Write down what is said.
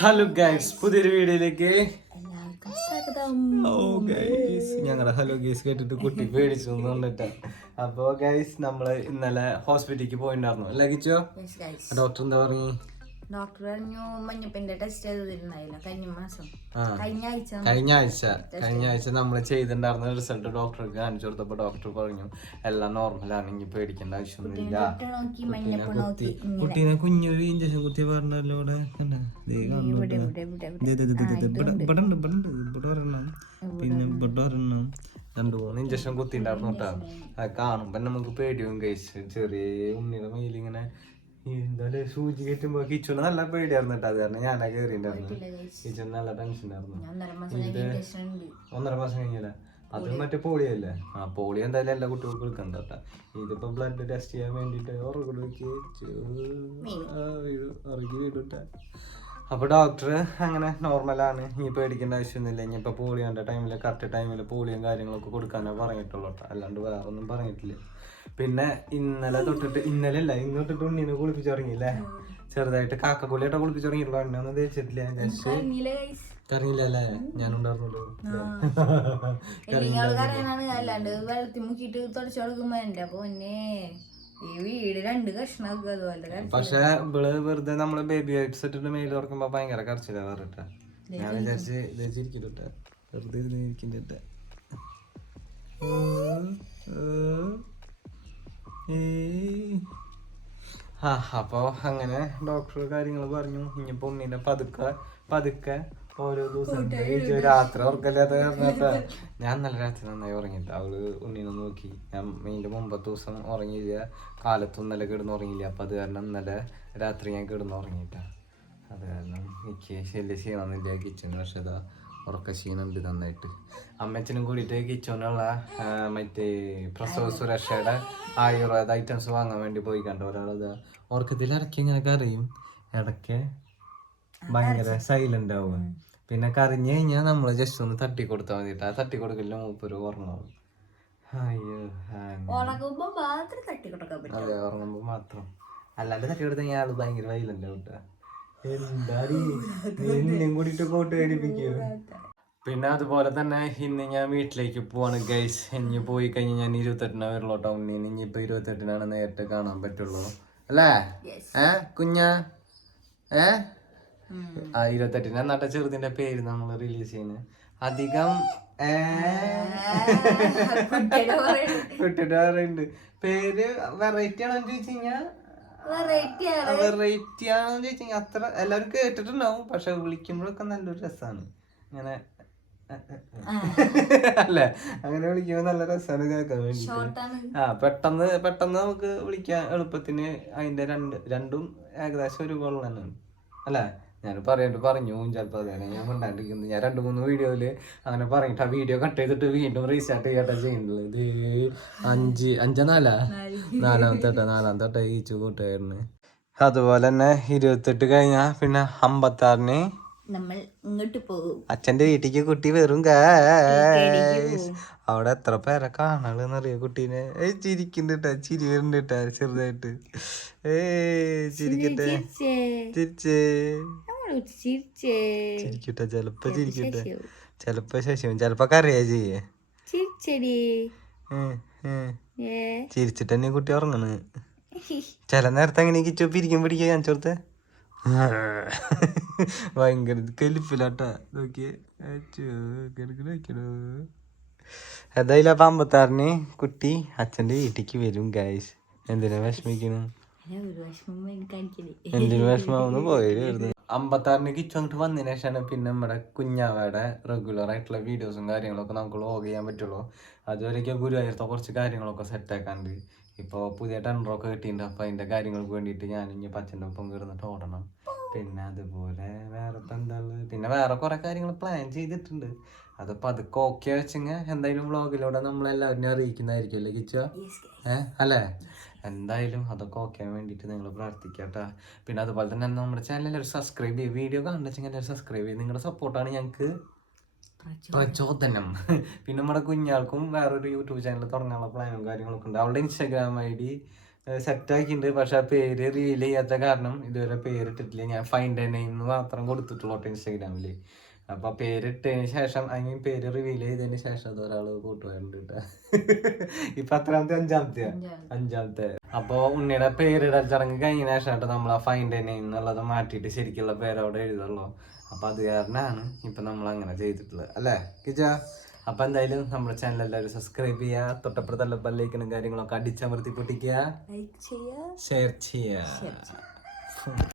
Hello guys പുതിയൊരു വീഡിയോയിലേക്ക് ഓ ഗൈസ് ഞങ്ങളുടെ ഹലോ ഗൈസ് കേട്ടിട്ട് കുട്ടി പേടിച്ചു എന്ന് പറഞ്ഞിട്ടാ. അപ്പോ ഗൈസ് നമ്മൾ ഇന്നലെ ഹോസ്പിറ്റലിലേക്ക് പോയിണ്ടായിരുന്നു. ലഗിച്ചോ ഡോക്ടർ എന്താ പറഞ്ഞു? ഡോക്ടർ പറഞ്ഞു മഞ്ഞപ്പിന്റെ ടെസ്റ്റ് ചെയ്തിരുന്നായില്ല കഴിഞ്ഞ മാസം. കഴിഞ്ഞ ആഴ്ച കഴിഞ്ഞ ആഴ്ച. കഴിഞ്ഞ ആഴ്ച നമ്മൾ ചെയ്തിട്ടുണ്ടായിരുന്ന റിസൾട്ട് ഡോക്ടർക്ക് കാണിച്ചു കൊടുത്തപ്പോ ഡോക്ടർ പറഞ്ഞു എല്ലാം നോർമലാണ് ഇനി പേടിക്കേണ്ട ആവശ്യമൊന്നുമില്ല. കുട്ടീനെ കുഞ്ഞൊരു ഇഞ്ചക്ഷൻ കുത്തി പറഞ്ഞല്ലോ ഇവിടെ. ഇവിടെ ഒരെണ്ണം. പിന്നെ ഇവിടെ ഒരെണ്ണം. രണ്ടു മൂന്ന് ഇഞ്ചക്ഷൻ കുത്തിണ്ടായിരുന്നു കേട്ടോ. അത് കാണുമ്പോ നമുക്ക് പേടിയും കഴിച്ച് ചെറിയ ഉണ്ണിയുടെ മേലിങ്ങനെ സൂചി കയറ്റുമ്പോ കിച്ചു നല്ല പേടിയായിരുന്നു കേട്ടോ അത് കാരണം ഞാനാ കേറിണ്ടായിരുന്നു കിച്ചുന് നല്ല ടെൻഷൻ ആയിരുന്നു. ഒന്നര മാസം കഴിഞ്ഞില്ല? അത് മറ്റേ പോളിയോ അല്ലേ? ആ പോളിയോ എന്തായാലും എല്ലാ കുട്ടികൾക്കും എടുക്കണ്ട കേട്ടോ. ഇതിപ്പോ ബ്ലഡ് ടെസ്റ്റ് ചെയ്യാൻ വേണ്ടിട്ട് ഉറങ്ങി ഉറങ്ങി വീടുട്ട അപ്പൊ ഡോക്ടർ അങ്ങനെ നോർമലാണ് ഇനി പേടിക്കേണ്ട ആവശ്യമൊന്നുമില്ല. ഇനിയിപ്പോ പോളിയോന്റെ ടൈമിൽ കറക്റ്റ് ടൈമിൽ പോളിയും കാര്യങ്ങളൊക്കെ കൊടുക്കാനേ പറഞ്ഞിട്ടുള്ളൂ കേട്ടോ അല്ലാണ്ട് വേറെ ഒന്നും പറഞ്ഞിട്ടില്ല. പിന്നെ ഇന്നലെ തൊട്ടിട്ട് ഇന്നലെ അല്ല ഇന്ന് തൊട്ടിട്ട് ഉണ്ണീനെ കുളിപ്പിച്ചിറങ്ങിയില്ലേ ചെറുതായിട്ട് കാക്കക്കുളിയായിട്ട് കുളിപ്പിച്ചിറങ്ങിയിട്ടുള്ളൂ എണ്ണൊന്നും എന്നെ ഒന്നും guys. കറിയില്ല അല്ലേ ഇല്ലെങ്കിൽ ആൾ കരയാനാണ്. അല്ലാണ്ട് വെള്ളത്തിൽ മുക്കിയിട്ട് തുടച്ചു കൊടുക്കുമ്പോ എന്റെ പൊന്നേ. ഈ വീട് രണ്ട് കഷ്ണമൊക്കെ അതുപോലെ. പക്ഷെ ഇവൾ വെറുതെ നമ്മൾ ബേബി വൈപ്സ് ഇട്ടിട്ട് മെയിൽ തുറക്കുമ്പോ ഭയങ്കര കറച്ചില്ല വേറിട്ട ഞാൻ വിചാരിച്ച് ഇരിക്കട്ടെ വെറുതെ ഇരുന്ന് ഇരിക്കണ്ട ആ അപ്പൊ അങ്ങനെ ഡോക്ടർ കാര്യങ്ങൾ പറഞ്ഞു. ഇനിയിപ്പോ ഉണ്ണീനെ പതുക്കെ പതുക്കെ ഓരോ ദിവസം രാത്രി ഉറക്കല്ലാത്ത ഞാൻ നല്ല രാത്രി നന്നായി ഉറങ്ങിയിട്ട് അവൾ ഉണ്ണിനെ നോക്കി. ഞാൻ ഇതിന്റെ മുമ്പത്തെ ദിവസം ഉറങ്ങിയില്ല. കാലത്തും ഇന്നലെ കിടന്ന് ഉറങ്ങിയില്ല അപ്പൊ അത് കാരണം ഇന്നലെ രാത്രി ഞാൻ കിടന്ന് ഉറങ്ങിയിട്ടാ അത് കാരണം എനിക്ക് ശല്യ ക്ഷീണമെന്നില്ല കിച്ചൺ പക്ഷെ ഇതാ ഉറക്ക ക്ഷീണമുണ്ട് നന്നായിട്ട്. അമ്മച്ചനും കൂടിയിട്ട് കിച്ചണിലുള്ള മറ്റേ പ്രസവ സുരക്ഷയുടെ ആയുർവേദ ഐറ്റംസ് വാങ്ങാൻ വേണ്ടി പോയി കണ്ടു. ഒരാളത് ഉറക്കത്തിൽ ഇടയ്ക്ക് ഇങ്ങനെ കറിയും ഇടയ്ക്ക് ഭയങ്കര സൈലന്റ് ആവും. പിന്നെ കറിഞ്ഞു കഴിഞ്ഞാൽ നമ്മൾ ജസ്റ്റ് ഒന്ന് തട്ടി കൊടുത്താൽ മതിട്ട് ആ തട്ടി കൊടുക്കില്ല മൂപ്പര് ഓർമ്മ അയ്യോ അതെ ഉറങ്ങുമ്പോ മാത്രം. അല്ലാണ്ട് തട്ടി കൊടുത്ത ഞാൻ ആൾ ഭയങ്കര വൈലന്റ് ആവട്ടെ എന്താടി? എന്നെയും കൂടിട്ട് കോട്ട് പേടിപ്പിക്കോ പിന്നെ അതുപോലെ തന്നെ ഇന്ന് ഞാൻ വീട്ടിലേക്ക് പോവാണ് ഗൈസ് ഇനി പോയി കഴിഞ്ഞ് ഞാൻ ഇരുപത്തെട്ടിനാ വരുള്ളൂ ഇനി ഉണ്ണി ഇനിയിപ്പോ ഇരുപത്തെട്ടിനാണ് നേരിട്ട് കാണാൻ പറ്റുള്ളൂ. അല്ലേ. ഏ കുഞ്ഞ? ഏ. ആ ഇരുപത്തെട്ടിന് എന്നിട്ട് ചെറുതിന്റെ പേര് നമ്മൾ റിലീസ് ചെയ്യുന്നത് അധികം കുട്ടിയുടെ പറയുണ്ട് പറയുന്നുണ്ട് പേര് വെറൈറ്റി ആണോ ചോദിച്ചു കഴിഞ്ഞാ വെറൈറ്റി ആണെന്ന് ആണോ ചോദിച്ചു കഴിഞ്ഞാൽ അത്ര എല്ലാവരും കേട്ടിട്ടുണ്ടാവും. പക്ഷെ വിളിക്കുമ്പോഴൊക്കെ നല്ലൊരു രസമാണ് ഇങ്ങനെ. അല്ലേ? അങ്ങനെ വിളിക്കുമ്പോൾ നല്ല രസമാണ് കേൾക്കാൻ വേണ്ടി ആ പെട്ടെന്ന് പെട്ടെന്ന് നമുക്ക് വിളിക്കാൻ എളുപ്പത്തിന് അതിന്റെ രണ്ട് രണ്ടും ഏകദേശം ഒരുപോലെ തന്നെയാണ് അല്ലേ? ഞാൻ പറയണ്ട് പറഞ്ഞു. ചിലപ്പോൾ അതാണ് ഞാൻ മിണ്ടാണ്ടിരിക്കുന്നത് ഞാൻ രണ്ട് മൂന്ന് വീഡിയോയിൽ അങ്ങനെ പറഞ്ഞിട്ട് ആ വീഡിയോ കട്ട് ചെയ്തിട്ട് വീണ്ടും റീസ്റ്റാർട്ട് ചെയ്യട്ടെ ചെയ്യുന്നത്. ഇത് അഞ്ച് അഞ്ച നാലാ. നാലാമത്തെ തൊട്ടാ നാലാമത്തെ തൊട്ടാ ഈ കൂട്ടുകാരന്. അതുപോലെ തന്നെ ഇരുപത്തെട്ട് കഴിഞ്ഞാ പിന്നെ അമ്പത്താറിന് നമ്മൾ ഇങ്ങോട്ട് പോകും. അച്ഛന്റെ വീട്ടിക്ക് കുട്ടി വെറും അവിടെ എത്ര പേരെ കാണാളെന്നറിയോ കുട്ടീനെ? ഏ ചിരിക്കുന്നുട്ടാ ചിരി വരുന്നുണ്ട് ചെറുതായിട്ട്. ഏ ചിരിക്കട്ടെ. ചിരിച്ചേ. ചിരിച്ചേ ചിരിക്കട്ടെ ചെലപ്പോ ചിരിക്കട്ടെ. ചെലപ്പോ ശശിയും ചെലപ്പോ കറിയാ ചെയ്യേ. ചിരിച്ചെടി. ചിരിച്ചിട്ട് തന്നെ കുട്ടി ഉറങ്ങണ്. ചില നേരത്തെ അങ്ങനെ കിച്ചു പിരിക്കും പിടിക്കുക കാണിച്ചു കൊടുത്തേ. ഭയങ്കര കലിപ്പിലാട്ടാ. നോക്കിയേ. എന്തായാലും അപ്പൊ അമ്പത്താറിന് കുട്ടി അച്ഛന്റെ വീട്ടിക്ക് വരും ഗായ്സ് എന്തിനാ വിഷമിക്കണു? എന്തിനു വിഷമാവുന്നു പോയിരുന്നു അമ്പത്താറിന് കിച്ചു അങ്ങോട്ട് വന്നതിന് ശേഷമാണ് പിന്നെ നമ്മുടെ കുഞ്ഞാവയുടെ റെഗുലർ ആയിട്ടുള്ള വീഡിയോസും കാര്യങ്ങളൊക്കെ നമുക്ക് ലോഗ് ചെയ്യാൻ പറ്റുള്ളൂ. അതുവരെയൊക്കെ ഗുരുവായൂരത്തെ കുറച്ച് കാര്യങ്ങളൊക്കെ സെറ്റ് ആക്കാണ്ട് ഇപ്പോൾ പുതിയ ടെൻഡറൊക്കെ കിട്ടിയിട്ടുണ്ട്. അപ്പോൾ അതിന്റെ കാര്യങ്ങൾക്ക് വേണ്ടിയിട്ട് ഞാൻ ഇനി പച്ചന്റെ ഒപ്പം കിടന്നിട്ട് ഓടണം. പിന്നെ അതുപോലെ വേറെ ഇപ്പം എന്താ പിന്നെ വേറെ കുറേ കാര്യങ്ങൾ പ്ലാൻ ചെയ്തിട്ടുണ്ട്. അതിപ്പോൾ അതൊക്കെ ഓക്കെ വെച്ചെങ്കിൽ എന്തായാലും വ്ളോഗിലൂടെ നമ്മളെല്ലാവരും അറിയിക്കുന്നതായിരിക്കും അല്ലേ കിച്ചു ഏഹ്. അല്ലേ? എന്തായാലും അതൊക്കെ ഓക്കെ വേണ്ടിയിട്ട് നിങ്ങൾ പ്രാർത്ഥിക്കട്ടെ പിന്നെ അതുപോലെ തന്നെ നമ്മുടെ ചാനലിൽ ഒരു സബ്സ്ക്രൈബ് ചെയ്യും. വീഡിയോ കണ്ടുവെച്ചെങ്കിൽ എല്ലാവരും സബ്സ്ക്രൈബ് ചെയ്യും. നിങ്ങളുടെ സപ്പോർട്ടാണ് ഞങ്ങൾക്ക് പ്രചോദനം. പിന്നെ നമ്മുടെ കുഞ്ഞാൾക്കും വേറൊരു യൂട്യൂബ് ചാനൽ തുടങ്ങാനുള്ള പ്ലാനും കാര്യങ്ങളൊക്കെ ഉണ്ട്. അവളുടെ ഇൻസ്റ്റാഗ്രാം ഐ ഡി സെറ്റ് ആക്കിയിട്ടുണ്ട്. പക്ഷെ ആ പേര് റീൽ ചെയ്യാത്ത കാരണം ഇതുവരെ പേരിട്ടിട്ടില്ല. ഞാൻ ഫൈൻഡ് നെയിം എന്ന് മാത്രം കൊടുത്തിട്ടുള്ളൂ ഇൻസ്റ്റാഗ്രാമിൽ അപ്പൊ പേര് പേരിട്ടതിന് ശേഷം ഐ മീൻ പേര് റിവീൽ ചെയ്തതിന് ശേഷം അത് ഒരാൾ കൂട്ടുപോയിട്ടുണ്ട് കേട്ടോ. ഇപ്പൊ അത്രാമത്തെ അഞ്ചാമത്തെ? അഞ്ചാമത്തെ. അപ്പൊ ഉണ്ണിയുടെ പേരിടൽ ചടങ്ങ് കഴിഞ്ഞ ശേഷം നമ്മൾ ആ ഫൈൻഡ് നെയിം എന്നുള്ളത് മാറ്റിട്ട് ശരിക്കുള്ള പേര് അവിടെ എഴുതുള്ളൂ. അപ്പൊ അത് കാരണമാണ് ഇപ്പൊ നമ്മൾ അങ്ങനെ ചെയ്തിട്ടുള്ളത്. അല്ലേ കിജ അപ്പൊ എന്തായാലും നമ്മുടെ ചാനൽ എല്ലാവരും സബ്സ്ക്രൈബ് ചെയ്യുക തൊട്ടപ്പുറത്തുള്ള ബെല്ലൈക്കനും കാര്യങ്ങളൊക്കെ അടിച്ചമർത്തി പൊട്ടിക്കുക. ഷെയർ ചെയ്യുക